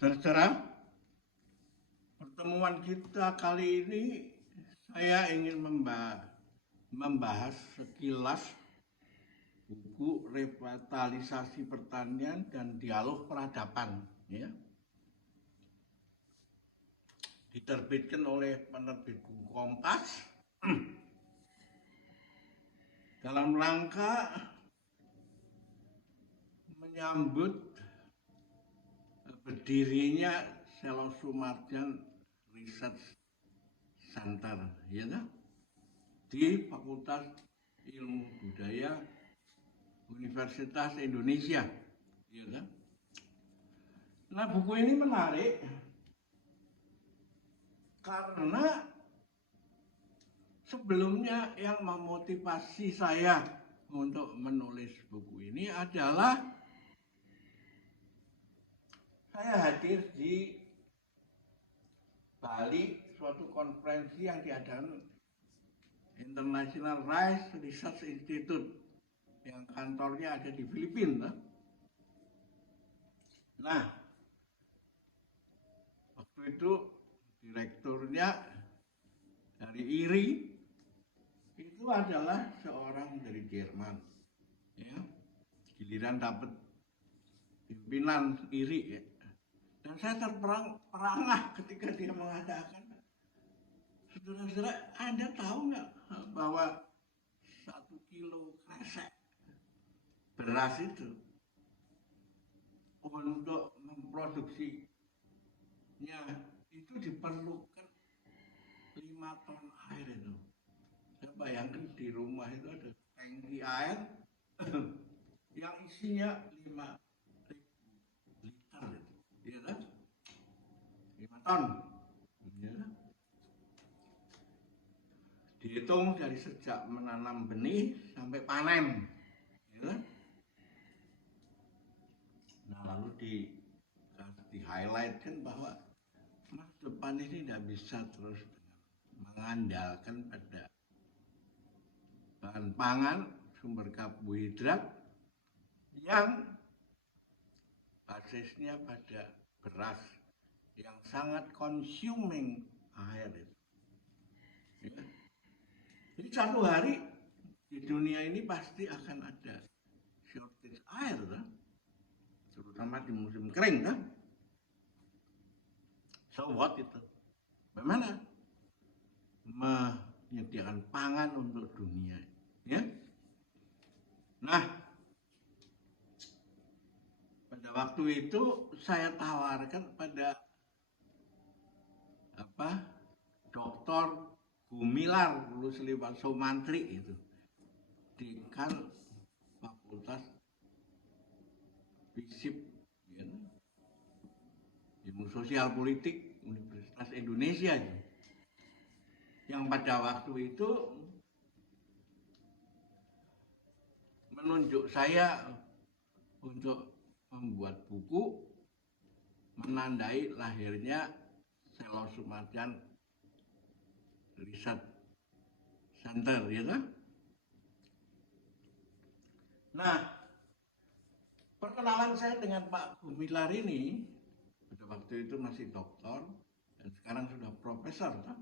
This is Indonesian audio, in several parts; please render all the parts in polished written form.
Terserah pertemuan kita kali ini saya ingin membahas sekilas buku Revitalisasi Pertanian dan Dialog Peradaban, ya. Diterbitkan oleh penerbit buku Kompas dalam rangka menyambut berdirinya Selo Sumarjan Research Center, ya kan? Di Fakultas Ilmu Budaya Universitas Indonesia, ya kan? Nah, buku ini menarik karena sebelumnya yang memotivasi saya untuk menulis buku ini adalah saya hadir di Bali, suatu konferensi yang diadakan International Rice Research Institute yang kantornya ada di Filipina. Nah, waktu itu direkturnya dari IRI itu adalah seorang dari Jerman, ya. Giliran dapat pimpinan IRI, ya. Dan saya terperangah ketika dia mengatakan, saudara-saudara, Anda tahu nggak bahwa 1 kilo kresek beras itu untuk memproduksinya itu diperlukan 5 ton air itu. Saya bayangkan di rumah itu ada tangki air yang isinya 5.000 liter itu, ya kan? 5 ton, ya. Dihitung dari sejak menanam benih sampai panen, ya. Nah, lalu di-highlight kan bahwa masa depan ini tidak bisa terus mengandalkan pada bahan pangan sumber karbohidrat yang basisnya pada beras yang sangat consuming air itu, ya. Jadi satu hari di dunia ini pasti akan ada shortage air, kan? Terutama di musim kering, kan? So what itu? Bagaimana menyediakan pangan untuk dunia, ya? Nah, pada waktu itu saya tawarkan pada Dr. Gumilar Rusliwan Sumantri itu, dekan Fakultas FISIP, ya, Ilmu Sosial Politik Universitas Indonesia itu, yang pada waktu itu menunjuk saya untuk membuat buku menandai lahirnya Selo Sumarjan Research Center, ya kan? Nah, perkenalan saya dengan Pak Gumilar ini pada waktu itu masih doktor dan sekarang sudah profesor, kan?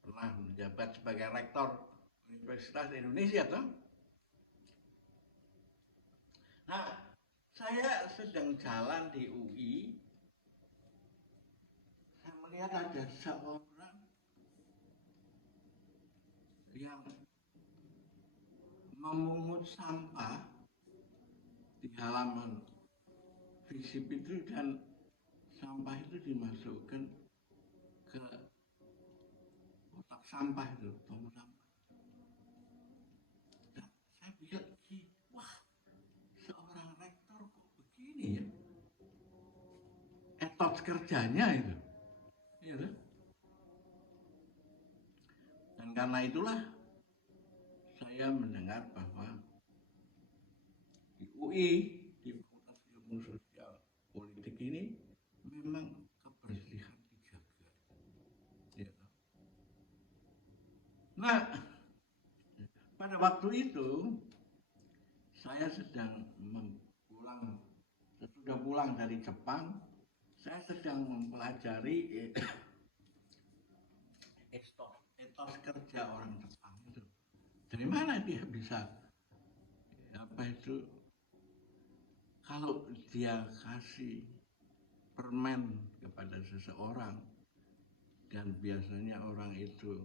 Pernah menjabat sebagai rektor Universitas Indonesia, kan? Nah, saya sedang jalan di UI, saya melihat ada seorang yang memungut sampah di halaman FISIP itu, dan sampah itu dimasukkan ke kotak sampah itu, tong sampah. Dan saya pikir, wah, seorang rektor kok begini, ya? Etos kerjanya itu, ya, kan? Dan karena itulah saya mendengar bahwa di UI, di Fakultas Ilmu Sosial Politik ini memang kebersihan dijaga, ya. Nah, pada waktu itu saya sedang pulang sesudah pulang dari Jepang, saya sedang mempelajari etos kerja orang Jepang itu. Dari mana dia bisa apa itu, kalau dia kasih permen kepada seseorang dan biasanya orang itu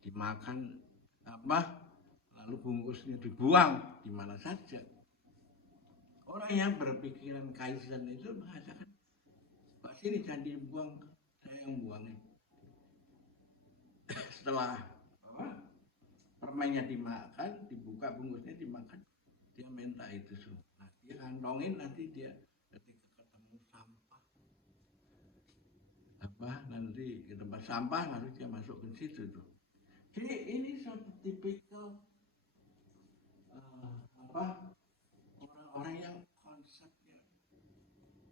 dimakan lalu bungkusnya dibuang di mana saja. Orang yang berpikiran kaizen itu mengatakan, Pak sini jangan dibuang, saya yang buangin. Setelah permennya dimakan, dibuka bungkusnya dimakan, dia minta itu semua. Nah, dia kantongin, nanti dia ketika ketemu sampah, nanti ke tempat sampah, lalu dia masuk ke situ tuh. Jadi ini satu tipikal orang-orang yang konsepnya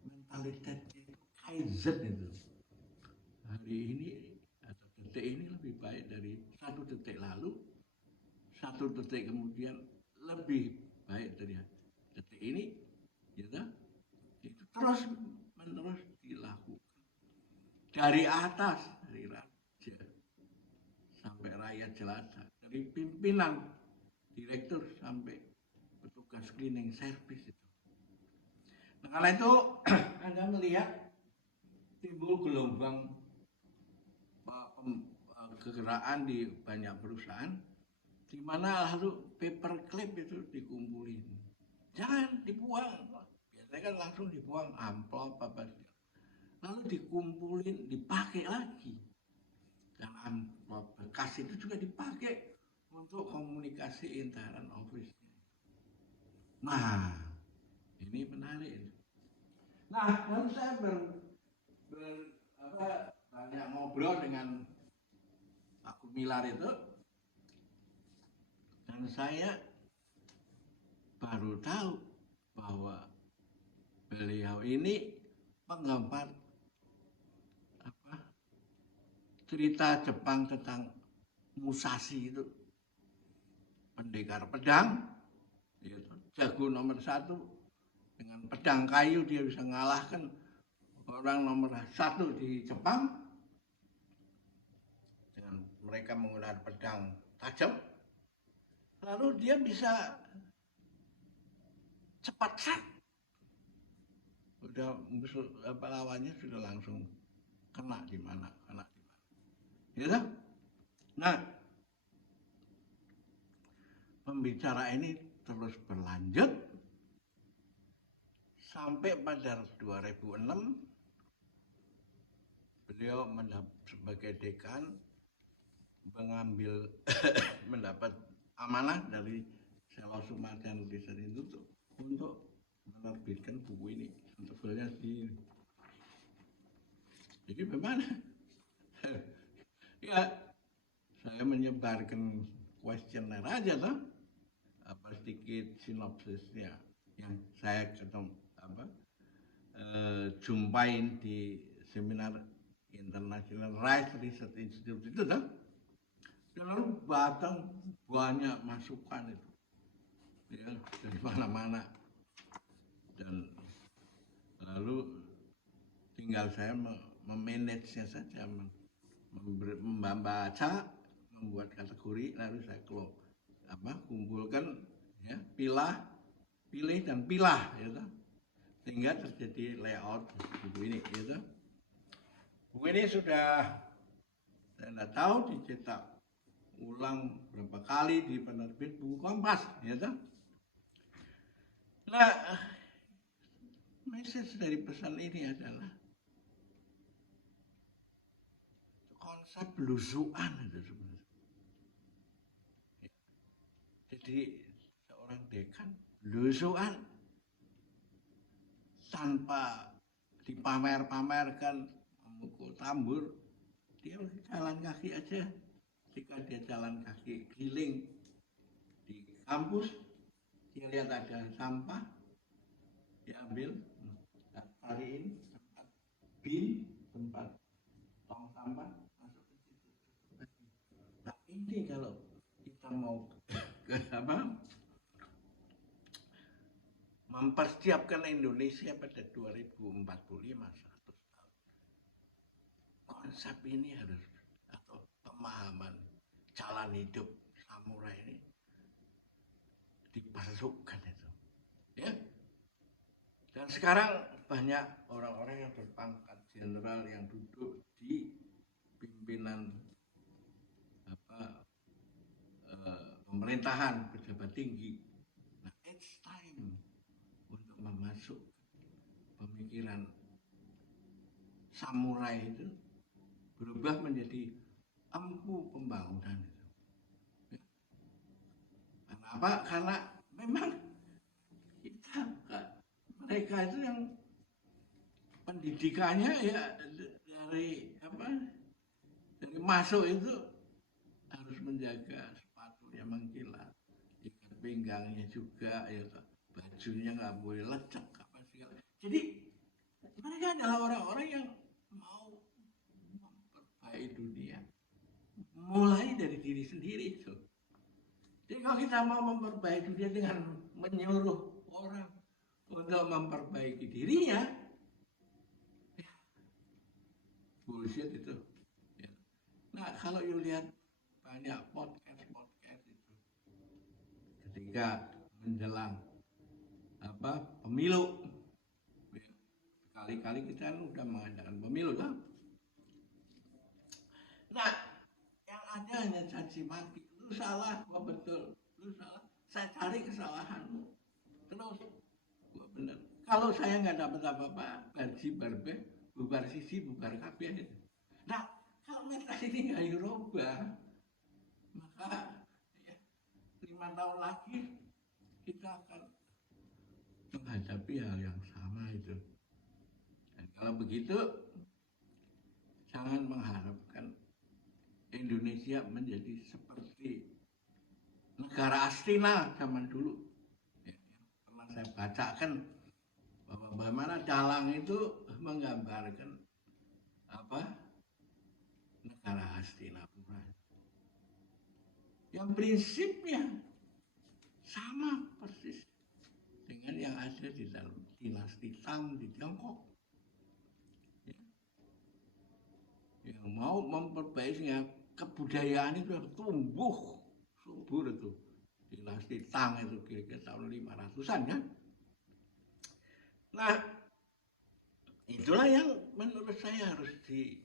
mentalitas itu kaizen itu. Hari ini atau detik ini lebih baik dari 1 detik lalu, 1 detik kemudian lebih baik dari detik ini, gitu. Itu terus menerus dilakukan dari atas, dari raja sampai rakyat jelata, dari pimpinan, direktur sampai petugas cleaning service itu. Nah, karena itu Anda melihat timbul gelombang kegerakan di banyak perusahaan, di mana lalu paperclip itu dikumpulin, jangan dibuang. Biasanya kan langsung dibuang, amplop apa, lalu dikumpulin, dipakai lagi. Dan amplop bekas itu juga dipakai untuk komunikasi intern office. Nah, ini menarik. Nah, lalu saya banyak ngobrol dengan Pak Gumilar itu, dan saya baru tahu bahwa beliau ini penggemar cerita Jepang tentang Musashi itu, pendekar pedang, jago nomor 1, dengan pedang kayu dia bisa mengalahkan orang nomor 1 di Jepang. Dengan mereka menggunakan pedang tajam, lalu dia bisa cepat set. Udah musuh lawannya sudah langsung kena di mana. Gitu? Nah, pembicara ini terus berlanjut sampai pada 2006 beliau sebagai dekan mendapat amanah dari Selo Sumarjan Research Institute untuk menerbitkan buku ini untuk beliau sendiri. Jadi bagaimana? Ya, saya menyebarkan kuesioner aja toh, sedikit sinopsisnya yang saya jumpain di seminar International Rice Research Institute itu toh. Dan lalu banyak masukan itu, ya, dari mana-mana, dan lalu tinggal saya memanage-nya saja, membaca, membuat kategori, lalu saya kumpulkan, ya, pilih dan pilah, gitu, sehingga terjadi layout buku ini, gitu. Buku ini sudah saya tidak tahu dicetak ulang berapa kali di penerbit Buku Kompas, gitu. Nah, message dari pesan ini adalah konsep belusuan itu sebenarnya. Jadi seorang dekan belusuan tanpa dipamer-pamerkan, memukul tambur, dia jalan kaki aja. Ketika dia jalan kaki keliling di kampus, dia lihat ada sampah, diambil, tariin tempat bin, tempat tong sampah, masuk ke situ. Nah, ini kalau kita mau mempersiapkan Indonesia pada 2045, 100 tahun. Konsep ini harus, atau pemahaman jalan hidup samurai ini diperlukan itu. Ya. Dan sekarang banyak orang-orang yang berpangkat jenderal yang duduk di pimpinan pemerintahan, pejabat tinggi. Nah, it's time untuk memasuk pemikiran samurai itu berubah menjadi empu pembangunan itu. Ya. Kenapa? Karena memang mereka itu yang pendidikannya ya dari masuk itu harus menjaga sepatunya mengkilat, ikat pinggangnya juga, ya, bajunya nggak boleh lecek apa segala. Jadi mereka adalah orang-orang yang mau memperbaiki dunia, mulai dari diri sendiri itu. Jadi kalau kita mau memperbaiki dunia dengan menyuruh orang untuk memperbaiki dirinya, ya, bullshit itu. Ya. Nah, kalau you lihat banyak podcast itu, ketika menjelang pemilu, ya, kali-kali kita udah mengadakan pemilu, kan? Nah, yang ada hanya caci maki, lu salah, gua betul, lu salah, saya cari kesalahanmu, terus gua benar. Kalau saya nggak dapat apa-apa, barji barbe, bubar sisi, bubar kabeh. Nah, kalau mental ini nggak dirubah, maka ya, 5 tahun lagi kita akan menghadapi hal yang sama itu. Dan kalau begitu, jangan mengharapkan Indonesia menjadi seperti negara Astina zaman dulu. Ya, pernah saya bacakan bahwa bagaimana dalang itu menggambarkan negara Hastinapura yang prinsipnya sama persis dengan yang ada di dalam dinasti Tang di Tiongkok. Ya. Yang mau memperbaikinya kebudayaan itu tumbuh subur itu. Dinasti Tang itu kira-kira tahun 500-an kan. Nah, itulah yang menurut saya harus di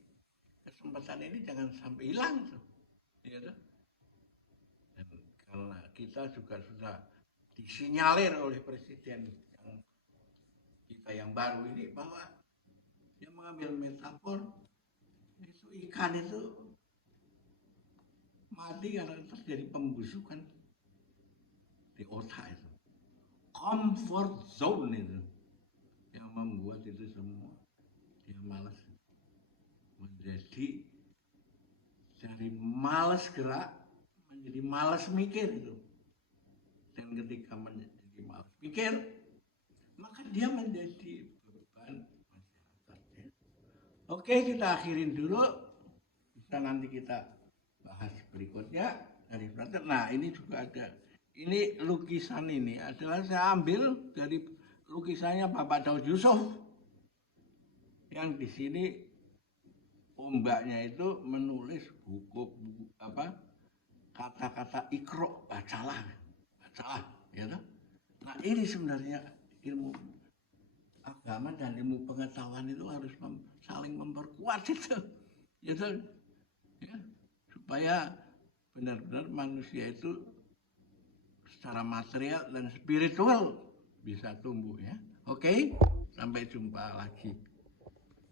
kesempatan ini jangan sampai hilang tuh. Ya, dan karena kita juga sudah disinyalir oleh presiden kita yang baru ini bahwa dia mengambil metafor itu ikan itu mati karena terjadi pembusukan di otak itu. Comfort zone itu yang membuat itu semua dia malas menjadi dari malas gerak menjadi malas mikir itu. Dan ketika menjadi malas pikir, maka dia menjadi beban masyarakat. Ya. Oke, kita akhirin dulu. Bisa nanti kita bahas berikutnya dari Frater. Nah, ini juga ada. Ini lukisan ini adalah saya ambil dari lukisannya Bapak Daud Yusuf. Yang di sini ombaknya itu menulis buku kata-kata ikro, bacalah, ya kan? Nah, ini sebenarnya ilmu agama dan ilmu pengetahuan itu harus saling memperkuat itu, ya kan? Ya, supaya benar-benar manusia itu secara material dan spiritual bisa tumbuh ya. Oke, sampai jumpa lagi.